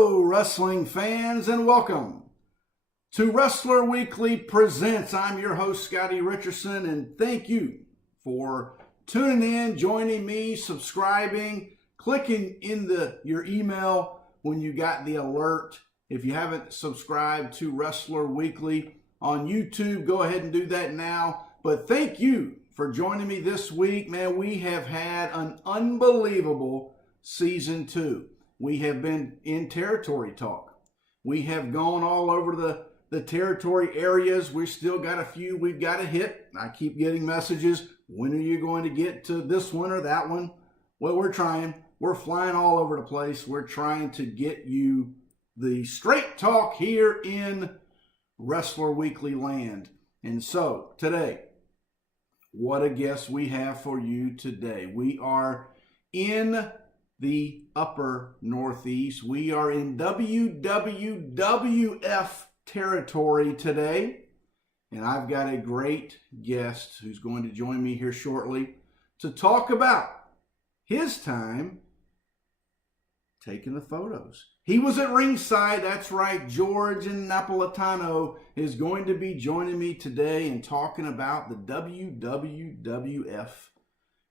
Hello, wrestling fans, and welcome to Wrestler Weekly Presents. I'm your host, Scottie Richardson, and thank you for tuning in, joining me, subscribing, clicking in your email when you got the alert. If you haven't subscribed to Wrestler Weekly on YouTube, go ahead and do that now. But thank you for joining me this week. Man, we have had an unbelievable Season 2. We have been in territory talk. We have gone all over the territory areas. We've still got a few we've got to hit. I keep getting messages. When are you going to get to this one or that one? Well, we're trying. We're flying all over the place. We're trying to get you the straight talk here in Wrestler Weekly land. And so today, what a guest we have for you today. We are in the upper Northeast. We are in WWWF territory today. And I've got a great guest who's going to join me here shortly to talk about his time taking the photos. He was at ringside. That's right. George Napolitano is going to be joining me today and talking about the WWWF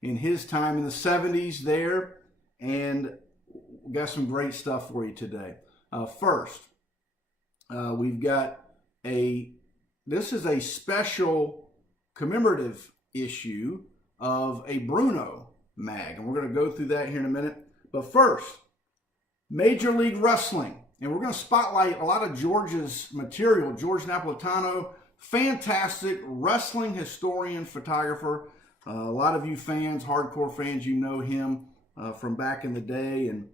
in his time in the 70s there. And we got some great stuff for you today. First, we've got this is a special commemorative issue of a Bruno mag. And we're going to go through that here in a minute. But first, Major League Wrestling. And we're going to spotlight a lot of George's material. George Napolitano, fantastic wrestling historian, photographer. A lot of you fans, hardcore fans, you know him from back in the day, and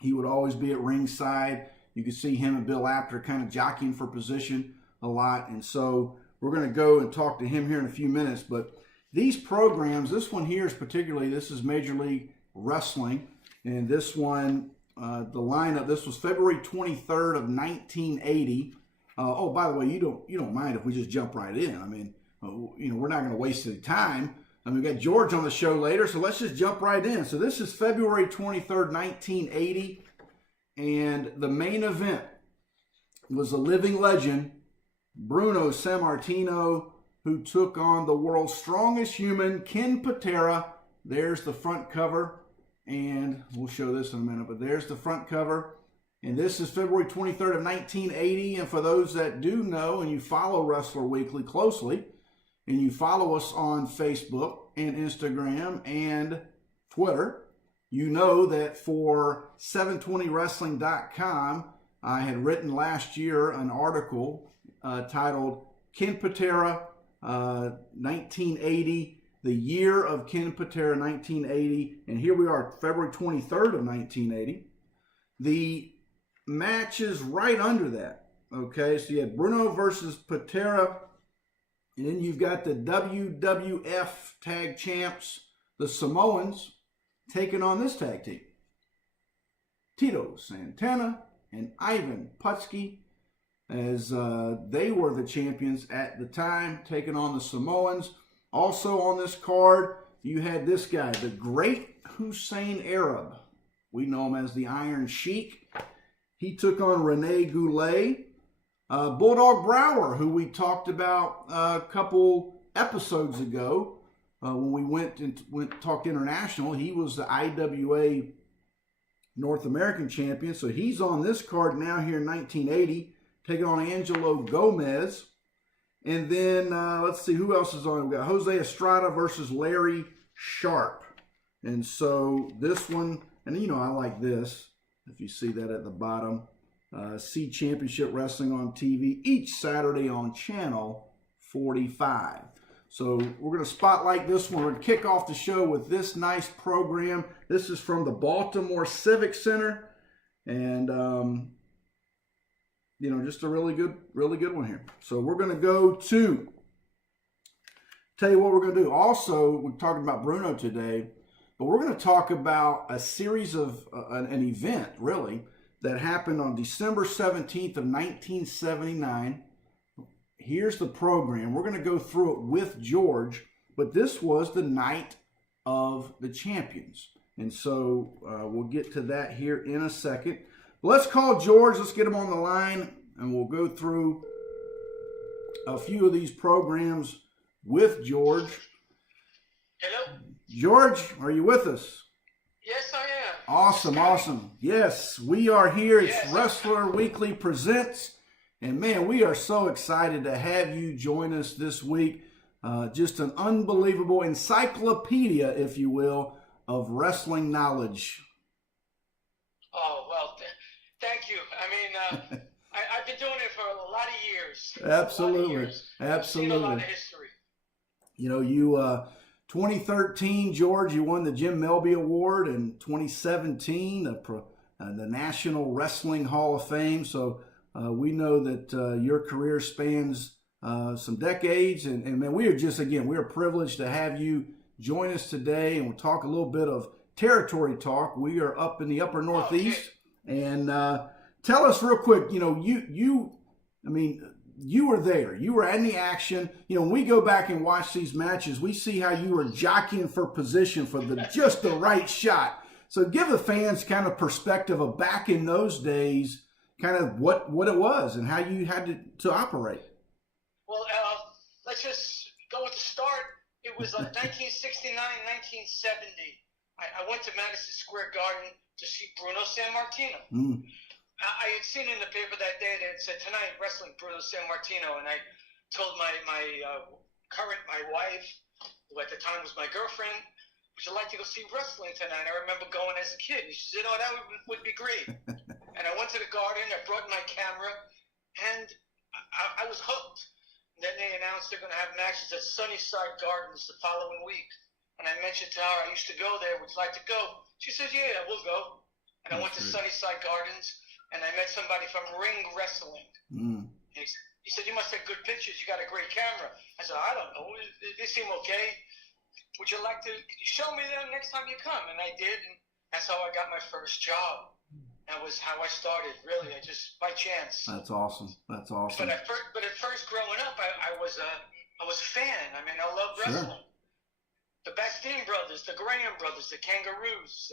he would always be at ringside. You could see him and Bill Apter kind of jockeying for position a lot, and so we're going to go and talk to him here in a few minutes. But these programs, this one here is particularly, this is Major League Wrestling, and this one, the lineup, this was February 23rd of 1980. Oh, by the way, you don't mind if we just jump right in. I mean, we're not going to waste any time. I mean, we got George on the show later, so let's just jump right in. So this is February 23rd, 1980, and the main event was a living legend, Bruno Sammartino, who took on the world's strongest human, Ken Patera. There's the front cover, and we'll show this in a minute, but there's the front cover. And this is February 23rd of 1980, and for those that do know, and you follow Wrestler Weekly closely, and you follow us on Facebook and Instagram and Twitter, you know that for 720wrestling.com, I had written last year an article titled Ken Patera 1980, the year of Ken Patera 1980. And here we are, February 23rd of 1980. The matches right under that, okay? So you had Bruno versus Patera. And then you've got the WWF Tag Champs, the Samoans, taking on this tag team. Tito Santana and Ivan Putski, as they were the champions at the time, taking on the Samoans. Also on this card, you had this guy, the Great Hussein Arab. We know him as the Iron Sheik. He took on Rene Goulet. Bulldog Brower, who we talked about a couple episodes ago when we went talked international. He was the IWA North American champion, so he's on this card now here in 1980, taking on Angelo Gomez. And then let's see who else is on. We've got Jose Estrada versus Larry Sharp. And so this one, and I like this, if you see that at the bottom. See Championship Wrestling on TV each Saturday on Channel 45. So we're going to spotlight this one. We're going to kick off the show with this nice program. This is from the Baltimore Civic Center. And, just a really good one here. So we're going to go to, tell you what we're going to do. Also, we're talking about Bruno today, but we're going to talk about a series of, an event, really, that happened on December 17th of 1979. Here's the program. We're going to go through it with George, but this was the night of the champions. And so we'll get to that here in a second. Let's call George. Let's get him on the line, and we'll go through a few of these programs with George. Hello? George, are you with us? Yes, I am. Awesome, awesome. Yes, we are here. It's Yes. Wrestler Weekly Presents. And man, we are so excited to have you join us this week. Just an unbelievable encyclopedia, if you will, of wrestling knowledge. Oh, well, thank you. I mean, I've been doing it for a lot of years. Absolutely. I've seen a lot of history. You know, you 2013, George, you won the Jim Melby Award. In 2017, the National Wrestling Hall of Fame. So we know that your career spans some decades. And man, we are privileged to have you join us today. And we'll talk a little bit of territory talk. We are up in the upper Northeast. Okay. And tell us real quick, you know, you were there. You were in the action. You know, when we go back and watch these matches, we see how you were jockeying for position for just the right shot. So give the fans kind of perspective of back in those days, kind of what it was and how you had to operate. Well, let's just go with the start. It was 1969, 1970. I went to Madison Square Garden to see Bruno Sammartino. Mm. I had seen in the paper that day that it said, "Tonight, wrestling Bruno Sammartino," and I told my wife, who at the time was my girlfriend, "Would you like to go see wrestling tonight?" I remember going as a kid. And she said, "Oh, that would be great." And I went to the Garden. I brought my camera, and I was hooked. And then they announced they're going to have matches at Sunnyside Gardens the following week. And I mentioned to her, I used to go there. Would you like to go? She says, "Yeah, we'll go." And I went to Sunnyside Gardens. And I met somebody from Ring Wrestling. Mm. He said, "You must have good pictures. You got a great camera." I said, "I don't know. They seem okay. Could you show me them next time you come?" And I did. And that's how I got my first job. That was how I started, really. I just, by chance. That's awesome. That's awesome. But at first growing up, I was a fan. I mean, I loved wrestling. The Bastien brothers, the Graham brothers, the Kangaroos,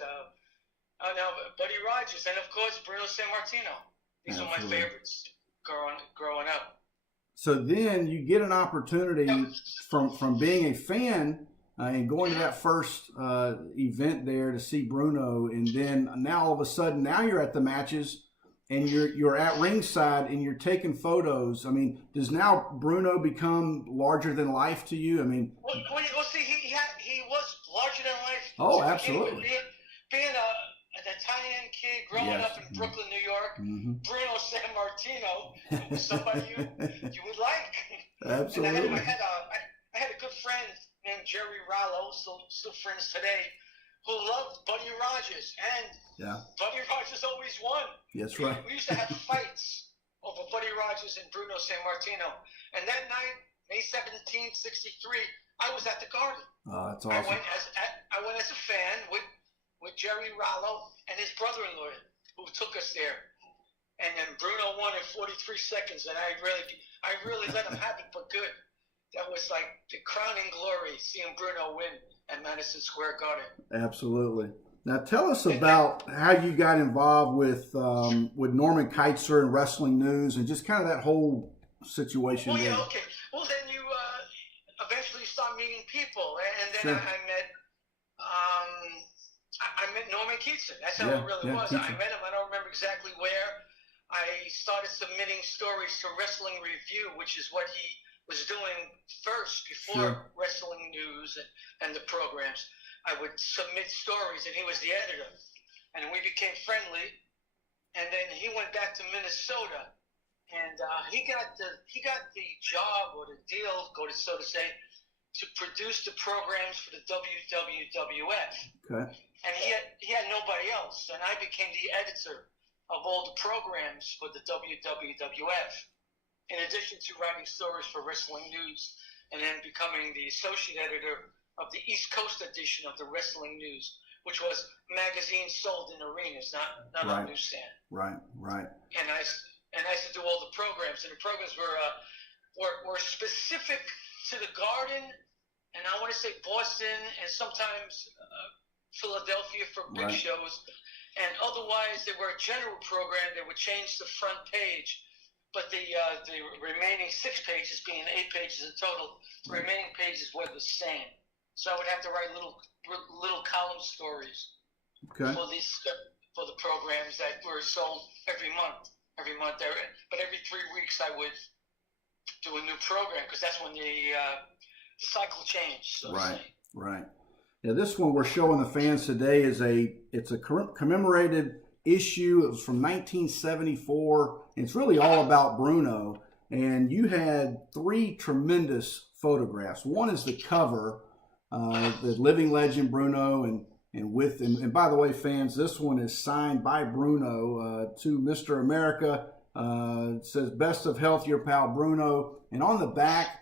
now Buddy Rogers, and of course Bruno Sammartino. These are my favorites growing up. So then you get an opportunity from being a fan and going to that first event there to see Bruno, and then now all of a sudden now you're at the matches and you're at ringside and you're taking photos. I mean, does now Bruno become larger than life to you? I mean, well see, he was larger than life. Oh, absolutely. Being an Italian kid growing up in Brooklyn, New York, Bruno Sammartino was somebody you would like. Absolutely. And I had a good friend named Jerry Rallo, still friends today, who loved Buddy Rogers, and Buddy Rogers always won. That's right. We used to have fights over Buddy Rogers and Bruno Sammartino. And that night, May 17th, 63, I was at the Garden. Oh, that's awesome. I went as a fan with Jerry Rallo and his brother-in-law, who took us there. And then Bruno won in 43 seconds, and I really let him have it, but good. That was like the crowning glory, seeing Bruno win at Madison Square Garden. Absolutely. Now tell us about how you got involved with Norman Kietzer and Wrestling News, and just kind of that whole situation. Well, yeah, okay. Well, then you eventually start meeting people, and then I met Norman Kietzer. That's how it really was. Kietzer. I met him. I don't remember exactly where. I started submitting stories to Wrestling Review, which is what he was doing first before Wrestling News and the programs. I would submit stories, and he was the editor. And we became friendly. And then he went back to Minnesota, and he got the job or the deal, so to say, to produce the programs for the WWWF. Okay. And he had nobody else, and I became the editor of all the programs for the WWWF, in addition to writing stories for Wrestling News, and then becoming the associate editor of the East Coast edition of the Wrestling News, which was magazines sold in arenas, not on newsstand. Right. And I used to do all the programs, and the programs were specific to the Garden, and I want to say Boston, and sometimes Philadelphia for big shows. And otherwise, they were a general program. They would change the front page, but the remaining 6 pages, being 8 pages in total, the remaining pages were the same. So I would have to write little column stories for the programs that were sold every month. But every 3 weeks I would do a new program, because that's when the cycle changed. So Right. Yeah, this one we're showing the fans today is a commemorated issue. It was from 1974. It's really all about Bruno. And you had 3 tremendous photographs. One is the cover, the living legend Bruno, and by the way, fans, this one is signed by Bruno to Mr. America. It says, "Best of health, your pal Bruno." And on the back,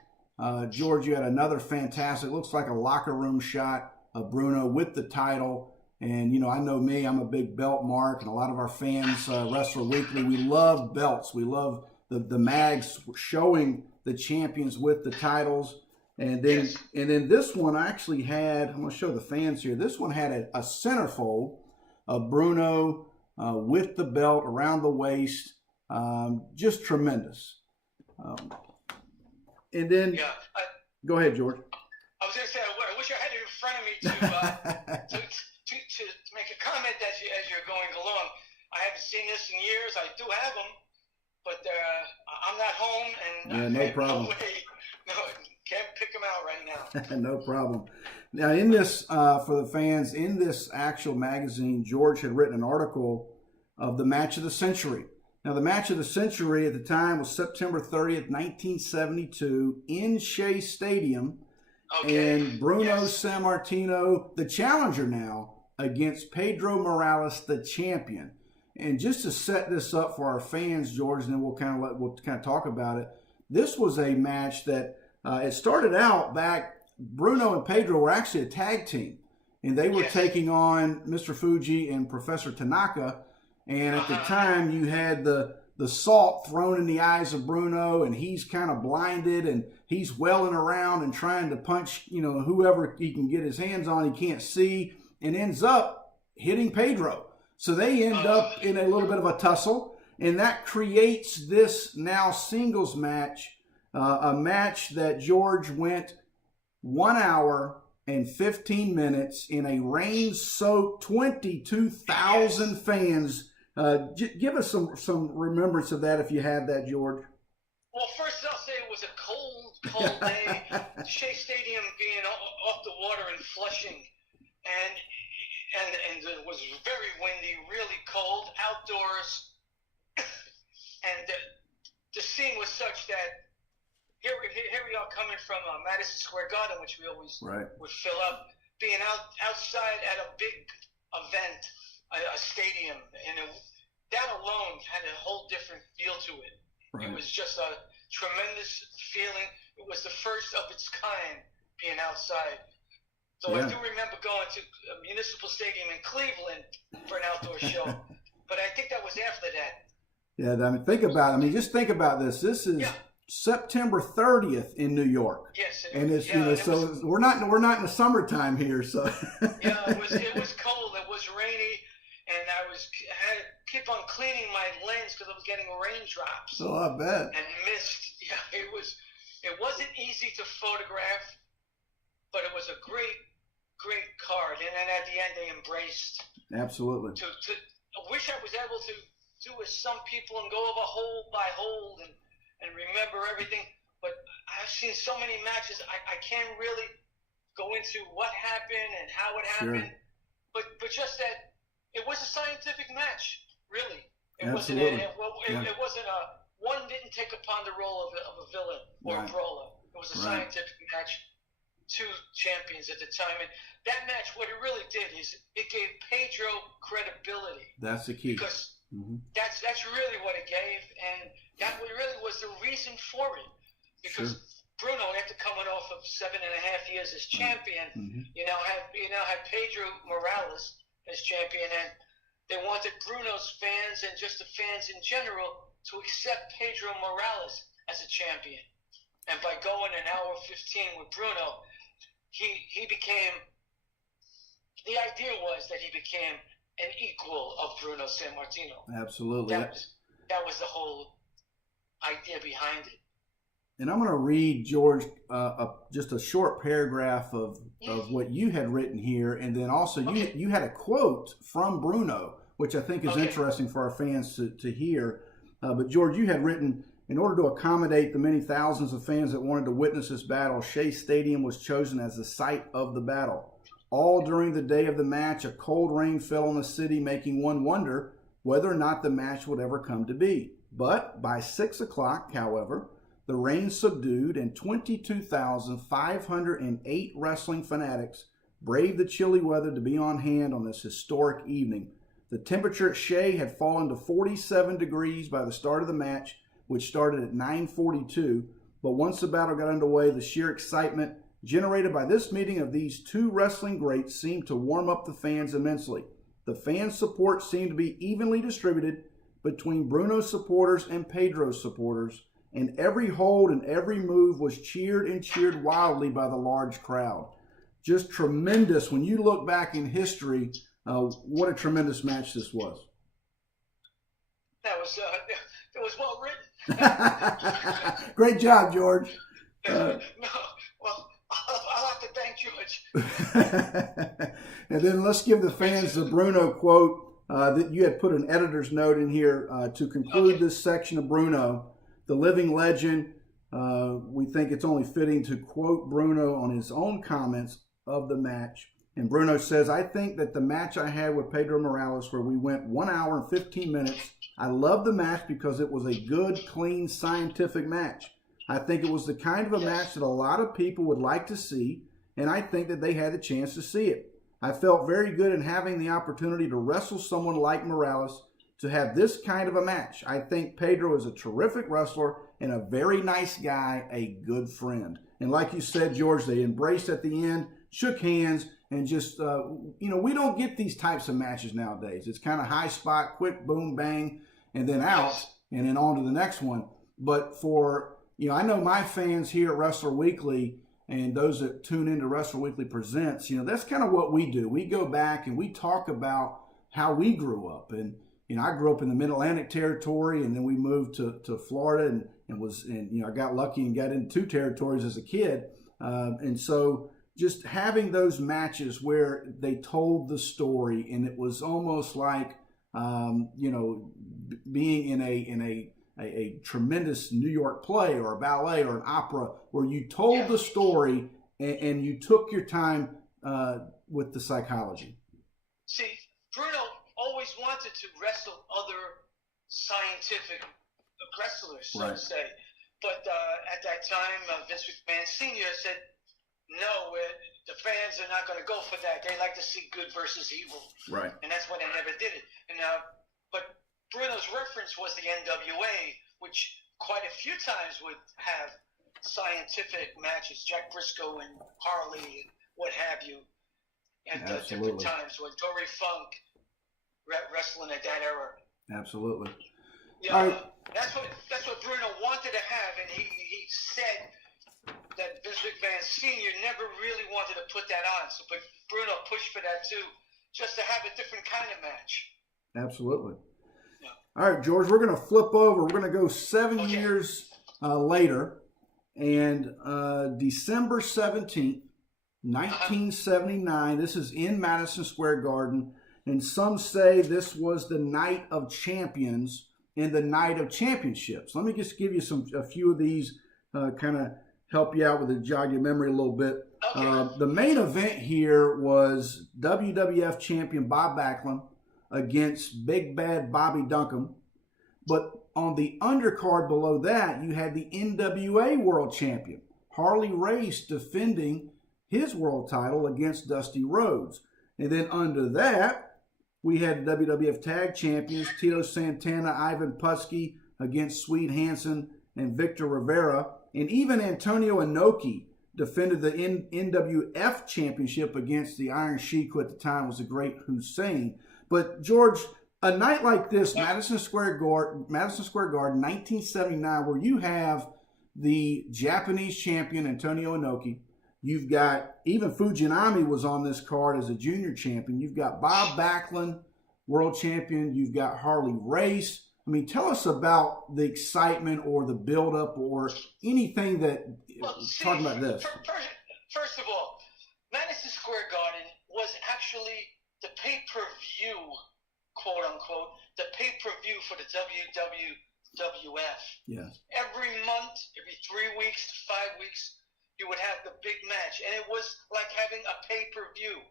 George, you had another fantastic, looks like a locker room shot of Bruno with the title. And, you know, I know me, I'm a big belt mark, and a lot of our fans, Wrestler Weekly, we love belts. We love the mags showing the champions with the titles. And then this one actually had, I'm going to show the fans here, this one had a centerfold of Bruno with the belt around the waist. Just tremendous. And then, go ahead, George. I was going to say, I wish I had it in front of me to make a comment as you're going along. I haven't seen this in years. I do have them, but I'm not home, and no problem. No way, can't pick them out right now. No problem. Now, in this, for the fans, in this actual magazine, George had written an article of the match of the century. Now, the match of the century at the time was September 30th, 1972, in Shea Stadium. And Bruno Sammartino, the challenger now, against Pedro Morales, the champion. And just to set this up for our fans, George, and then we'll kind of talk about it. This was a match that it started out back. Bruno and Pedro were actually a tag team, and they were taking on Mr. Fuji and Professor Tanaka. And at the time, you had the salt thrown in the eyes of Bruno, and he's kind of blinded, and he's welling around and trying to punch, you know, whoever he can get his hands on. He can't see, and ends up hitting Pedro. So they end up in a little bit of a tussle, and that creates this now singles match, a match that George went 1 hour and 15 minutes in a rain-soaked 22,000 fans. Give us some remembrance of that if you have that, George. Well, first I'll say it was a cold day. Shea Stadium being off the water in Flushing, and it was very windy, really cold, outdoors, and the scene was such that here we are coming from Madison Square Garden, which we always would fill up, being outside at a big event, a stadium, and that alone had a whole different feel to it. It was just a tremendous feeling. It was the first of its kind being outside. So I do remember going to a Municipal Stadium in Cleveland for an outdoor show, but I think that was after that. Yeah, I mean, just think about this. This is September 30th in New York. Yes, and it's so we're not in the summertime here. So it was cold. It was rainy, and I had to keep on cleaning my lens because I was getting raindrops. Oh, I bet. And mist. Yeah, it wasn't easy to photograph, but it was a great card. And then at the end, they embraced. Absolutely. I wish I was able to do as some people and go over hold by hold and remember everything. But I've seen so many matches, I can't really go into what happened and how it happened. But just that it was a scientific match, really. It wasn't one didn't take upon the role of a villain or a brawler. It was a scientific match. 2 champions at the time, and that match, what it really did is it gave Pedro credibility. That's the key. Because that's really what it gave, and that really was the reason for it. Because Bruno, after coming off of 7.5 years as champion, you now had Pedro Morales as champion, and they wanted Bruno's fans and just the fans in general to accept Pedro Morales as a champion. And by going an hour 15 with Bruno, he became, the idea was that he became an equal of Bruno Sammartino. Absolutely. That was the whole idea behind it. And I'm going to read, George, just a short paragraph of what you had written here. And then also you had a quote from Bruno, which I think is interesting for our fans to hear. But George, you had written, in order to accommodate the many thousands of fans that wanted to witness this battle, Shea Stadium was chosen as the site of the battle. All during the day of the match, a cold rain fell on the city, making one wonder whether or not the match would ever come to be. But by 6 o'clock, however, the rain subdued and 22,508 wrestling fanatics braved the chilly weather to be on hand on this historic evening. The temperature at Shea had fallen to 47 degrees by the start of the match, which started at 9:42. But once the battle got underway, the sheer excitement generated by this meeting of these two wrestling greats seemed to warm up the fans immensely. The fan support seemed to be evenly distributed between Bruno's supporters and Pedro's supporters, and every hold and every move was cheered and cheered wildly by the large crowd. Just tremendous. When you look back in history, what a tremendous match this was. That was well written. Great job, George. No, well, I'll have to thank George. And then let's give the fans the Bruno quote that you had put an editor's note in here to conclude this section of Bruno. The living legend, we think it's only fitting to quote Bruno on his own comments of the match. And Bruno says, I think that the match I had with Pedro Morales, where we went 1 hour and 15 minutes, I loved the match because it was a good, clean, scientific match. I think it was the kind of a match that a lot of people would like to see, and I think that they had the chance to see it. I felt very good in having the opportunity to wrestle someone like Morales, to have this kind of a match. I think Pedro is a terrific wrestler and a very nice guy, a good friend. And like you said, George, they embraced at the end, shook hands, and just, we don't get these types of matches nowadays. It's kind of high spot, quick, boom, bang, and then out, and then on to the next one. But for, I know my fans here at Wrestler Weekly and those that tune into Wrestler Weekly Presents, that's kind of what we do. We go back and we talk about how we grew up. And, I grew up in the Mid-Atlantic territory, and then we moved to Florida, and I got lucky and got into 2 territories as a kid. And so just having those matches where they told the story, and it was almost like, being in a tremendous New York play or a ballet or an opera, where you told the story and you took your time with the psychology. See, Bruno always wanted to wrestle other scientific wrestlers, so to say. But at that time, Vince McMahon Sr. said, no, the fans are not going to go for that. They like to see good versus evil. Right. And that's why they never did it. And but Bruno's reference was the NWA, which quite a few times would have scientific matches, Jack Briscoe and Harley and what have you, at different times with Dory Funk wrestling at that era. Absolutely. Yeah, that's what Bruno wanted to have, and he said that Vince McMahon Sr. never really wanted to put that on. So, but Bruno pushed for that too, just to have a different kind of match. Absolutely. Yeah. All right, George, we're going to flip over. We're going to go 7 years later, and December 17th, 1979. This is in Madison Square Garden. And some say this was the night of champions and the night of championships. Let me just give you a few of these, kind of help you out with the jog your memory a little bit. Okay. The main event here was WWF champion Bob Backlund against Big Bad Bobby Duncombe. But on the undercard below that, you had the NWA World Champion, Harley Race, defending his world title against Dusty Rhodes. And then under that, we had WWF Tag Champions, Tito Santana, Ivan Putski against Swede Hansen and Victor Rivera. And even Antonio Inoki defended the NWF Championship against the Iron Sheik, who at the time was the great Hussein. But, George, a night like this, Madison Square Garden, 1979, where you have the Japanese champion, Antonio Inoki. You've got, even Fujinami was on this card as a junior champion. You've got Bob Backlund world champion. You've got Harley Race. I mean, tell us about the excitement or the build-up or anything that talking about this. First of all, Madison Square Garden was actually the pay-per-view, quote-unquote, the pay-per-view for the WWWF. Yes. Every month, every 3 weeks to 5 weeks, you would have the big match. And it was like having a pay-per-view.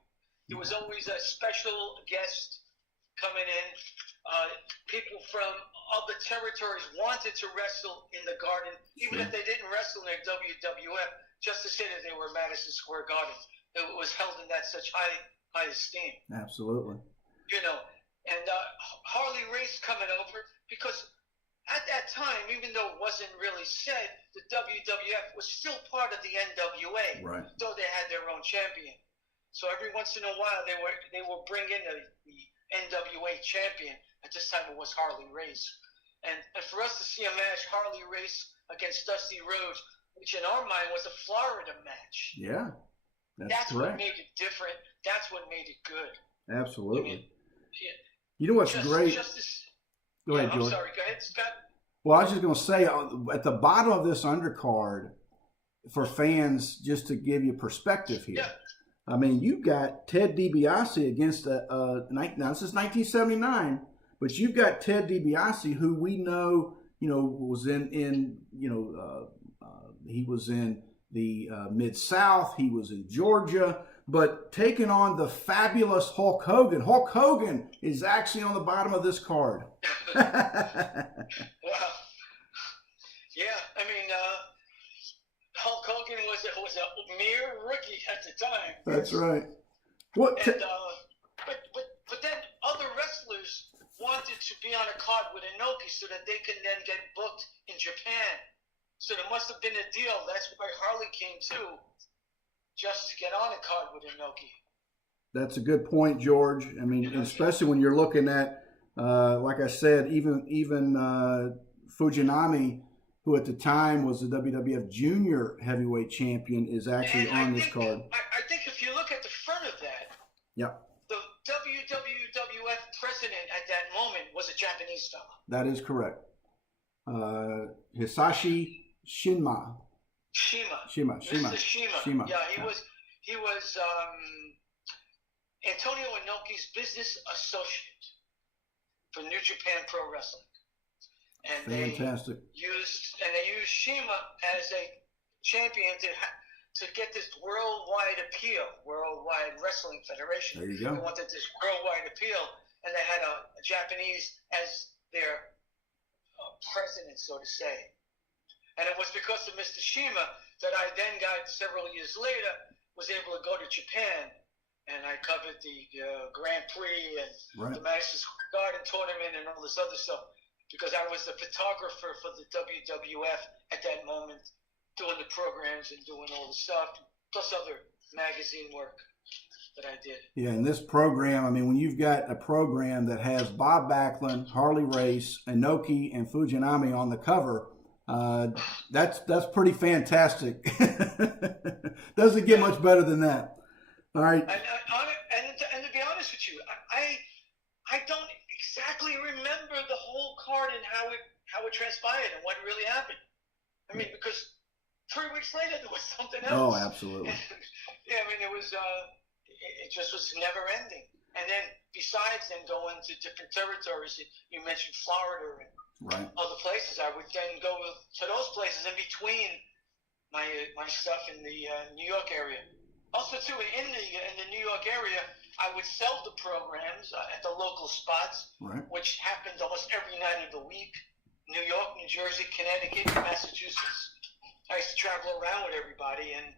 There was always a special guest coming in. People from other territories wanted to wrestle in the Garden, even if they didn't wrestle in their WWF, just to say that they were Madison Square Garden. It was held in that such high esteem. Absolutely. You know, and Harley Race coming over, because at that time, even though it wasn't really said, the WWF was still part of the NWA, right, though they had their own champion. So every once in a while, they will bring in the NWA champion. At this time, it was Harley Race. And for us to see a match, Harley Race against Dusty Rhodes, which in our mind was a Florida match. Yeah, that's what made it different. That's what made it good. Absolutely. I mean, you know what's great? Go ahead, George. I'm sorry. Go ahead, Scott. Well, I was just going to say, at the bottom of this undercard, for fans, just to give you perspective here. Yeah. I mean, you've got Ted DiBiase against now this is 1979, but you've got Ted DiBiase, who we know, was in he was in the Mid-South, he was in Georgia, but taking on the fabulous Hulk Hogan. Hulk Hogan is actually on the bottom of this card. Wow. Yeah, I mean, Hulk Hogan was a mere rookie at the time. That's right. But then other wrestlers wanted to be on a card with Inoki so that they could then get booked in Japan. So there must have been a deal. That's why Harley came too, just to get on a card with Inoki. That's a good point, George. I mean, especially when you're looking at, like I said, even Fujinami, who at the time was the WWF Junior Heavyweight Champion, is actually on this card. I think if you look at the front of that, the WWWF president at that moment was a Japanese fellow. That is correct. Hisashi Shima. Mr. Shima. Yeah, he was Antonio Inoki's business associate for New Japan Pro Wrestling. And fantastic. They used Shima as a champion to get this worldwide appeal, Worldwide Wrestling Federation. There you go. They wanted this worldwide appeal, and they had a Japanese as their president, so to say. And it was because of Mr. Shima that I then got, several years later, was able to go to Japan, and I covered the Grand Prix and the Madison Square Garden tournament and all this other stuff, because I was the photographer for the WWF at that moment, doing the programs and doing all the stuff, plus other magazine work that I did. Yeah, in this program, I mean, when you've got a program that has Bob Backlund, Harley Race, Inoki, and Fujinami on the cover, that's pretty fantastic. Doesn't get much better than that. All right. And to be honest with you, I don't exactly remember the whole card and how it transpired and what really happened. I mean, because 3 weeks later there was something else. Oh, absolutely. Yeah, I mean, it was it just was never ending. And then besides then going to different territories, you mentioned Florida and other places, I would then go to those places in between my stuff in the New York area. Also, too, in the New York area, I would sell the programs at the local spots, which happened almost every night of the week. New York, New Jersey, Connecticut, Massachusetts. I used to travel around with everybody, and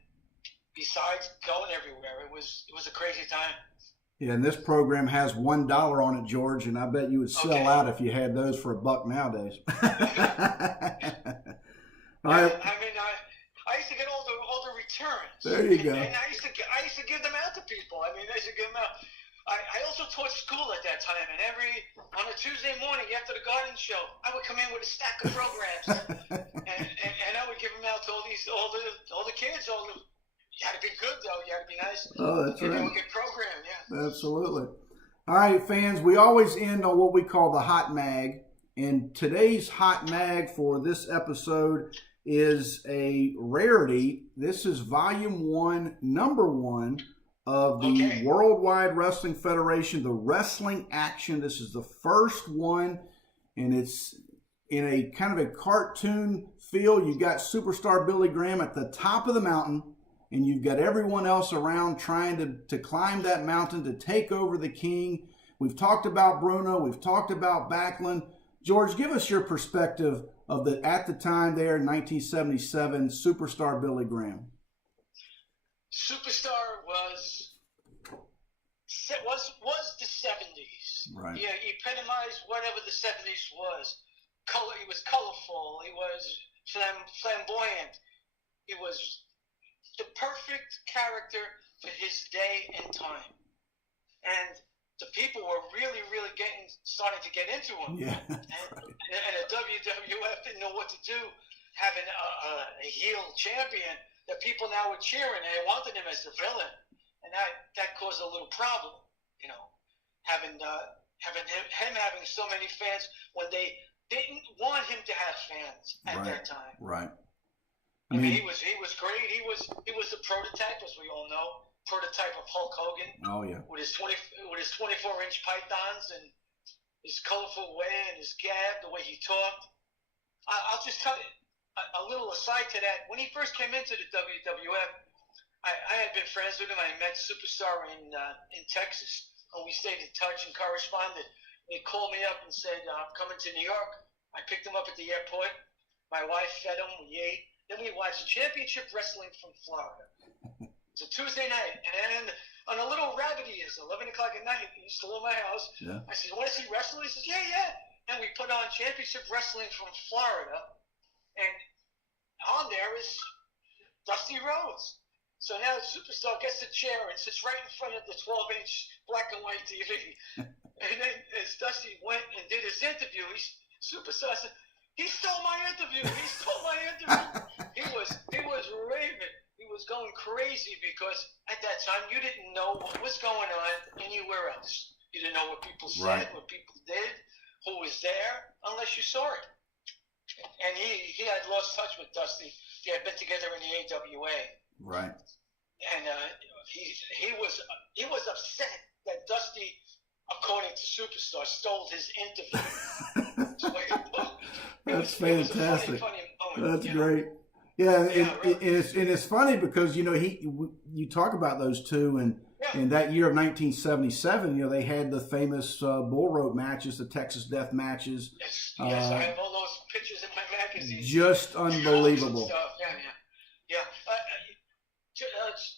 besides going everywhere, it was a crazy time. Yeah, and this program has $1 on it, George, and I bet you would sell out if you had those for $1 nowadays. I used to get all the returns. There you go. And I used to give them out to people. I mean, I used to give them out. I also taught school at that time, and on a Tuesday morning after the garden show, I would come in with a stack of programs, and I would give them out to all the kids. You had to be good though. You had to be nice. Oh, that's right. You would get programmed, yeah. Absolutely. All right, fans, we always end on what we call the hot mag. And today's hot mag for this episode is a rarity. This is volume 1, number 1 of the Worldwide Wrestling Federation, the Wrestling Action. This is the first one, and it's in a kind of a cartoon feel. You've got Superstar Billy Graham at the top of the mountain, and you've got everyone else around trying to climb that mountain to take over the king. We've talked about Bruno. We've talked about Backlund. George, give us your perspective of at the time there in 1977, Superstar Billy Graham. Superstar was the 70s. Right. Yeah, he epitomized whatever the 70s was. He was colorful. He was flamboyant. He was the perfect character for his day and time. And the people were really, really starting to get into him. Yeah. And the WWF didn't know what to do, having a heel champion that people now were cheering, and they wanted him as the villain. And that caused a little problem, having so many fans when they didn't want him to have fans at that time. Right. I mean, he was great. He was the prototype, as we all know. Prototype of Hulk Hogan. Oh yeah. With his 24-inch pythons and his colorful way and his gab, the way he talked. I'll just tell you a little aside to that. When he first came into the WWF, I had been friends with him. I met Superstar in Texas, and we stayed in touch and corresponded. He called me up and said, "I'm coming to New York." I picked him up at the airport. My wife fed him. We ate. Then we watched Championship Wrestling from Florida. It's a Tuesday night, and on a little rabbit he is, 11 o'clock at night, he's still in my house. Yeah. I said, "Want to see wrestling?" He says, yeah. And we put on Championship Wrestling from Florida, and on there is Dusty Rhodes. So now Superstar gets a chair and sits right in front of the 12-inch black and white TV. And then as Dusty went and did his interview, Superstar said, "He stole my interview. He stole my interview." He was raving. He was going crazy because at that time you didn't know what was going on anywhere else. You didn't know what people said, what people did, who was there, unless you saw it. And he had lost touch with Dusty. They had been together in the AWA. Right. And he was upset that Dusty, according to Superstar, stole his interview. That's fantastic. Funny moment, That's great. Yeah, really. it's funny because you talk about those two, and in that year of 1977, they had the famous bull rope matches, the Texas Death matches. Yes, I have all those pictures in my magazine. Just unbelievable. Yeah.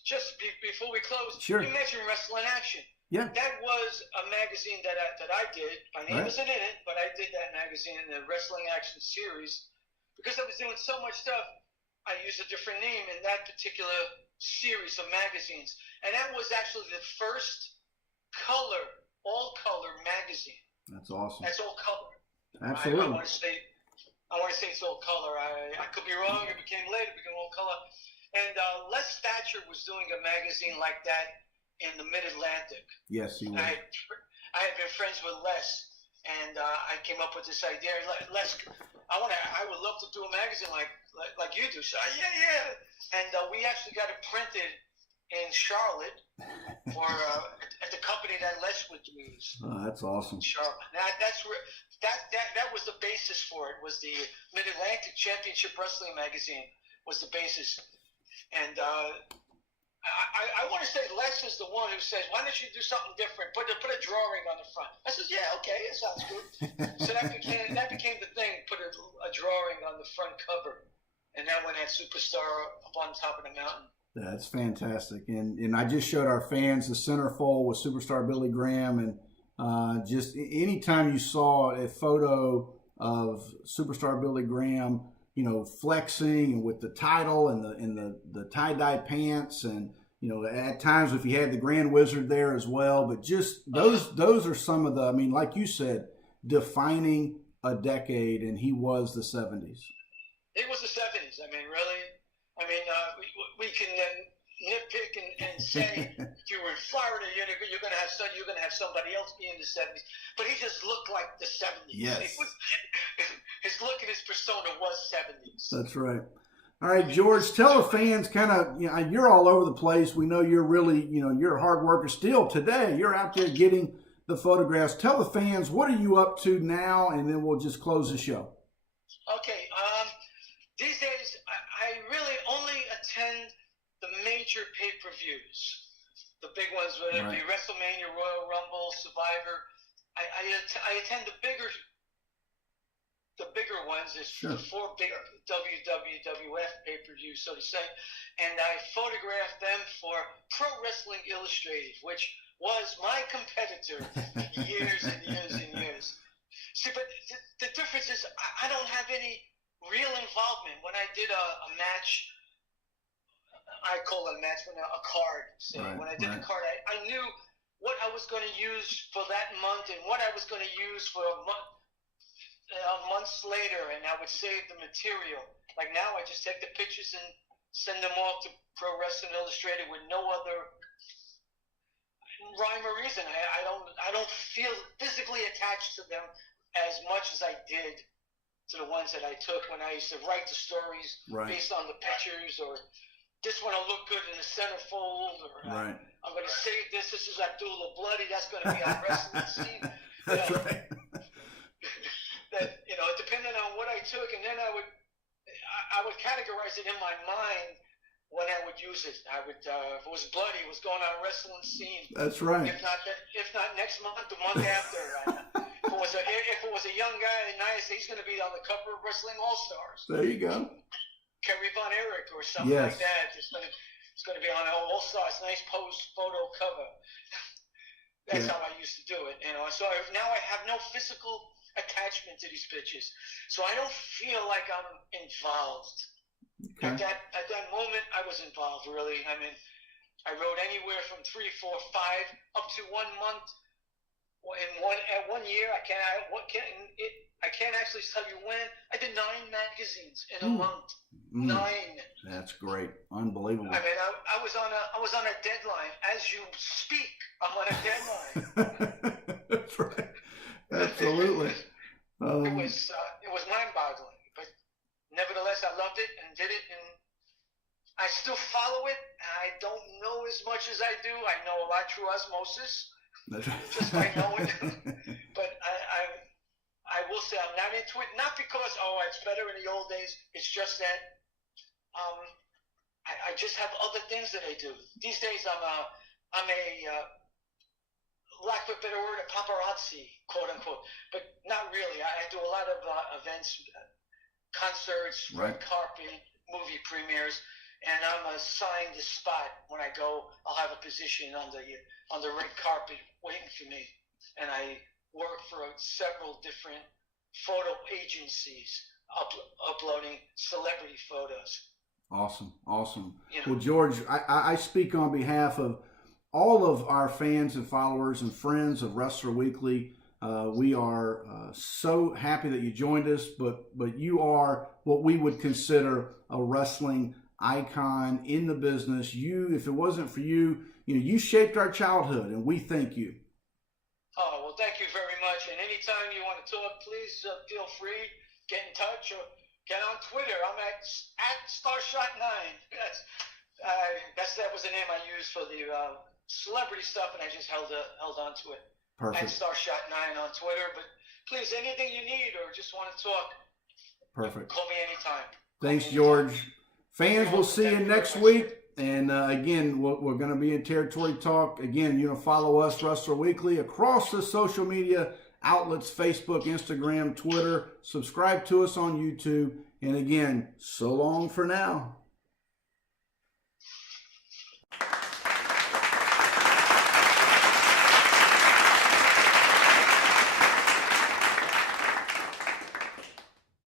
Just before we close, sure. You mentioned Wrestling Action. Yeah. That was a magazine that I did. My name isn't in it, but I did that magazine in the Wrestling Action series because I was doing so much stuff. I used a different name in that particular series of magazines. And that was actually the first all-color magazine. That's awesome. That's all color. Absolutely. I want to say it's all color. I could be wrong. It became later, it became all color. And Les Thatcher was doing a magazine like that in the Mid-Atlantic. Yes, he was. I had been friends with Les. And I came up with this idea. Les, I would love to do a magazine like you do. So yeah. And we actually got it printed in Charlotte at the company that Les would use. Oh, that's awesome. Charlotte. That's where that was the basis for it. Was the Mid-Atlantic Championship Wrestling magazine was the basis. And I want to say Les is the one who says, "Why don't you do something different? Put a drawing on the front." I says, "Yeah, okay, that sounds good." So that became the thing. Put a drawing on the front cover, and that one had Superstar up on top of the mountain. That's fantastic, and I just showed our fans the centerfold with Superstar Billy Graham, and just anytime you saw a photo of Superstar Billy Graham, flexing and with the title and the tie-dye pants, and at times if you had the Grand Wizard there as well, but just those are some of the, like you said, defining a decade, and he was the 70s. It was the 70s. Really. We can nitpick and say if you were in Florida, you're going to have somebody else be in the 70s. But he just looked like the 70s. Yes. His look and his persona was 70s. That's right. All right, George, tell the fans kind of, you're all over the place. We know you're really, you're a hard worker still today. You're out there getting the photographs. Tell the fans, what are you up to now? And then we'll just close the show. Okay. These days, I really only attend the major pay-per-views. The big ones, whether it be WrestleMania, Royal Rumble, Survivor. I attend the bigger ones. There's the 4 big WWWF pay-per-views, so to say, and I photograph them for Pro Wrestling Illustrated, which was my competitor for years and years and years. See, but the difference is I don't have any real involvement. When I did a match, I call it a match, a card. So when I did the card, I knew what I was going to use for that month and what I was going to use for a month. Months later, and I would save the material. Like now, I just take the pictures and send them off to Pro Wrestling Illustrated with no other rhyme or reason. I don't feel physically attached to them as much as I did to the ones that I took when I used to write the stories based on the pictures, or this one will look good in the centerfold, or I'm going to save this. This is Abdullah Bloody. That's going to be on Wrestling Scene. That's right. That depending on what I took, and then I would categorize it in my mind when I would use it. I would, if it was Bloody, it was going on Wrestling Scene. That's right. If not next month, the month after. If it was a young guy, nice, he's going to be on the cover of Wrestling All Stars. There you go. Kerry Von Erich or something like that. It's going to be on All Stars, nice pose photo cover. That's how I used to do it. So now I have no physical attachment to these pictures, so I don't feel like I'm involved. At that moment, I was involved, really. I mean, I wrote anywhere from 3, 4, 5 up to 1 month. At 1 year, I can't actually tell you when. I did 9 magazines in a month. 9. That's great, unbelievable. I mean, I was on a deadline. As you speak, I'm on a deadline. That's right. Absolutely. It was mind-boggling, but nevertheless, I loved it and did it, and I still follow it. I don't know as much as I do. I know a lot through osmosis, just by knowing. But I will say I'm not into it, not because it's better in the old days. It's just that I just have other things that I do these days. I'm a lack of a better word, a paparazzi, quote unquote, but not really. I do a lot of events, concerts, red carpet, movie premieres, and I'm assigned a spot. When I go, I'll have a position on the red carpet waiting for me, and I work for several different photo agencies uploading celebrity photos. Awesome. Well, George, I speak on behalf of all of our fans and followers and friends of Wrestler Weekly. We are so happy that you joined us, but you are what we would consider a wrestling icon in the business. If it wasn't for you, you shaped our childhood, and we thank you. Oh, well, thank you very much. And anytime you want to talk, please feel free, get in touch, or get on Twitter. I'm at Starshot9. That was the name I used for the celebrity stuff, and I just held on to it. Perfect. At Starshot9 on Twitter. But please, anything you need or just want to talk, perfect. Call me anytime. Thanks, George. Fans, we'll see you next week. And again, we're going to be in Territory Talk. Again, follow us, Wrestler Weekly, across the social media outlets, Facebook, Instagram, Twitter. Subscribe to us on YouTube. And again, so long for now.